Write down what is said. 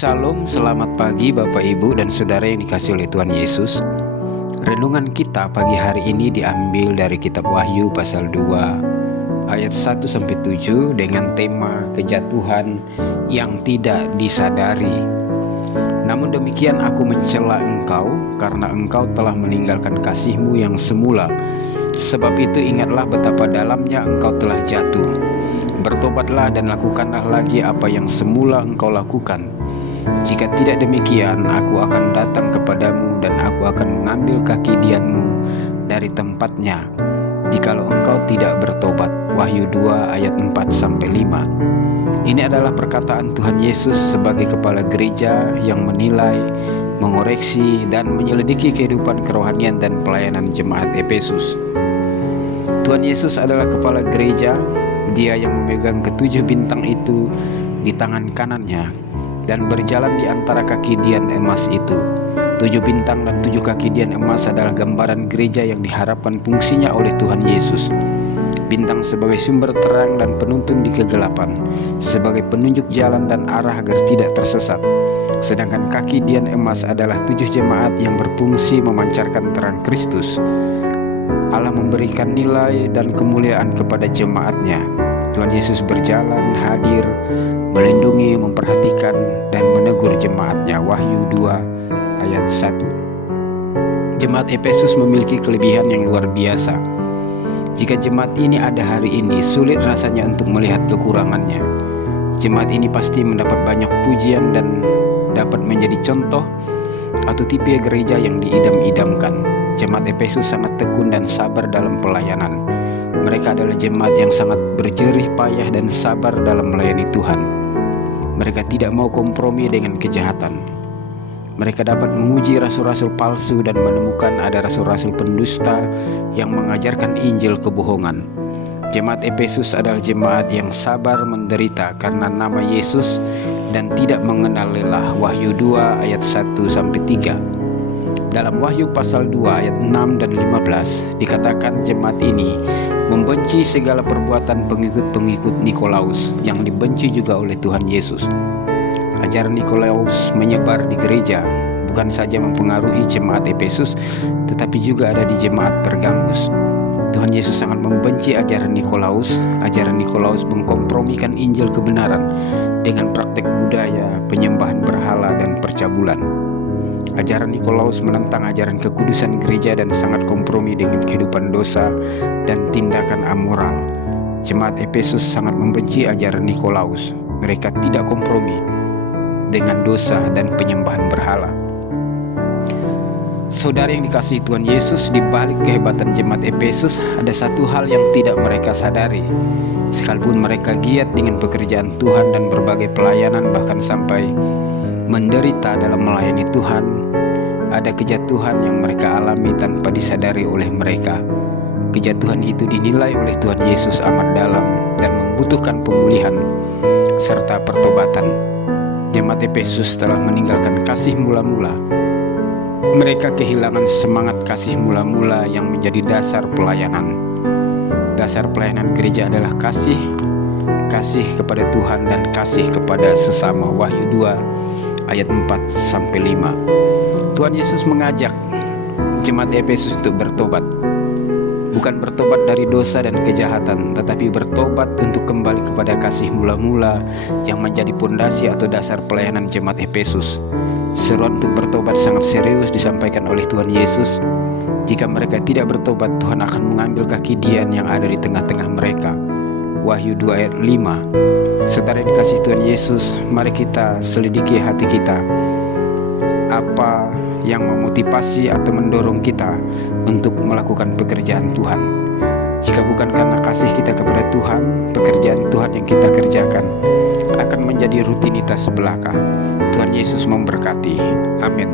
Shalom, selamat pagi Bapak Ibu dan Saudara yang dikasihi oleh Tuhan Yesus. Renungan kita pagi hari ini diambil dari kitab Wahyu pasal 2 ayat 1-7 dengan tema kejatuhan yang tidak disadari. Namun demikian aku mencela engkau karena engkau telah meninggalkan kasihmu yang semula. Sebab itu ingatlah betapa dalamnya engkau telah jatuh. Bertobatlah dan lakukanlah lagi apa yang semula engkau lakukan. Jika tidak demikian, aku akan datang kepadamu dan aku akan mengambil kaki dianmu dari tempatnya, jikalau engkau tidak bertobat. Wahyu 2 ayat 4-5. Ini adalah perkataan Tuhan Yesus sebagai kepala gereja yang menilai, mengoreksi, dan menyelidiki kehidupan kerohanian dan pelayanan jemaat Efesus. Tuhan Yesus adalah kepala gereja. Dia yang memegang ketujuh bintang itu di tangan kanannya dan berjalan di antara kaki dian emas itu. 7 bintang dan 7 kaki dian emas adalah gambaran gereja yang diharapkan fungsinya oleh Tuhan Yesus. Bintang sebagai sumber terang dan penuntun di kegelapan, sebagai penunjuk jalan dan arah agar tidak tersesat. Sedangkan kaki dian emas adalah 7 jemaat yang berfungsi memancarkan terang Kristus. Allah memberikan nilai dan kemuliaan kepada jemaatnya. Tuhan Yesus berjalan, hadir, melindungi, memperhatikan, dan menegur jemaatnya. Wahyu 2 ayat 1. Jemaat Efesus memiliki kelebihan yang luar biasa. Jika jemaat ini ada hari ini, sulit rasanya untuk melihat kekurangannya. Jemaat ini pasti mendapat banyak pujian dan dapat menjadi contoh atau tipe gereja yang diidam-idamkan. Jemaat Efesus sangat tekun dan sabar dalam pelayanan. Mereka adalah jemaat yang sangat berjerih payah dan sabar dalam melayani Tuhan. Mereka tidak mau kompromi dengan kejahatan. Mereka dapat menguji rasul-rasul palsu dan menemukan ada rasul-rasul pendusta yang mengajarkan Injil kebohongan. Jemaat Efesus adalah jemaat yang sabar menderita karena nama Yesus dan tidak mengenal lelah. Wahyu 2 ayat 1-3. Dalam Wahyu pasal 2 ayat 6 dan 15 dikatakan jemaat ini membenci segala perbuatan pengikut-pengikut Nikolaus yang dibenci juga oleh Tuhan Yesus. Ajaran Nikolaus menyebar di gereja, bukan saja mempengaruhi jemaat Efesus, tetapi juga ada di jemaat Pergamus. Tuhan Yesus sangat membenci ajaran Nikolaus. Ajaran Nikolaus mengkompromikan Injil kebenaran dengan praktek budaya, penyembahan berhala, dan percabulan. Ajaran Nikolaus menentang ajaran kekudusan gereja dan sangat kompromi dengan kehidupan dosa dan tindakan amoral. Jemaat Efesus sangat membenci ajaran Nikolaus. Mereka tidak kompromi dengan dosa dan penyembahan berhala. Saudara yang dikasihi Tuhan Yesus, di balik kehebatan jemaat Efesus ada satu hal yang tidak mereka sadari. Sekalipun mereka giat dengan pekerjaan Tuhan dan berbagai pelayanan, bahkan sampai menderita dalam melayani Tuhan, ada kejatuhan yang mereka alami tanpa disadari oleh mereka. Kejatuhan itu dinilai oleh Tuhan Yesus amat dalam dan membutuhkan pemulihan serta pertobatan. Jemaat Efesus telah meninggalkan kasih mula-mula. Mereka kehilangan semangat kasih mula-mula yang menjadi dasar pelayanan. Dasar pelayanan gereja adalah kasih kepada Tuhan dan kasih kepada sesama. Wahyu 2 ayat 4-5. Tuhan Yesus mengajak jemaat Efesus untuk bertobat. Bukan bertobat dari dosa dan kejahatan, tetapi bertobat untuk kembali kepada kasih mula-mula yang menjadi pondasi atau dasar pelayanan jemaat Efesus. Seruan untuk bertobat sangat serius disampaikan oleh Tuhan Yesus. Jika mereka tidak bertobat, Tuhan akan mengambil kaki dian yang ada di tengah-tengah mereka. Wahyu 2 ayat 5. Saudara yang dikasihi Tuhan Yesus, mari kita selidiki hati kita. Apa yang memotivasi atau mendorong kita untuk melakukan pekerjaan Tuhan? Jika bukan karena kasih kita kepada Tuhan, pekerjaan Tuhan yang kita kerjakan akan menjadi rutinitas belaka. Tuhan Yesus memberkati. Amin.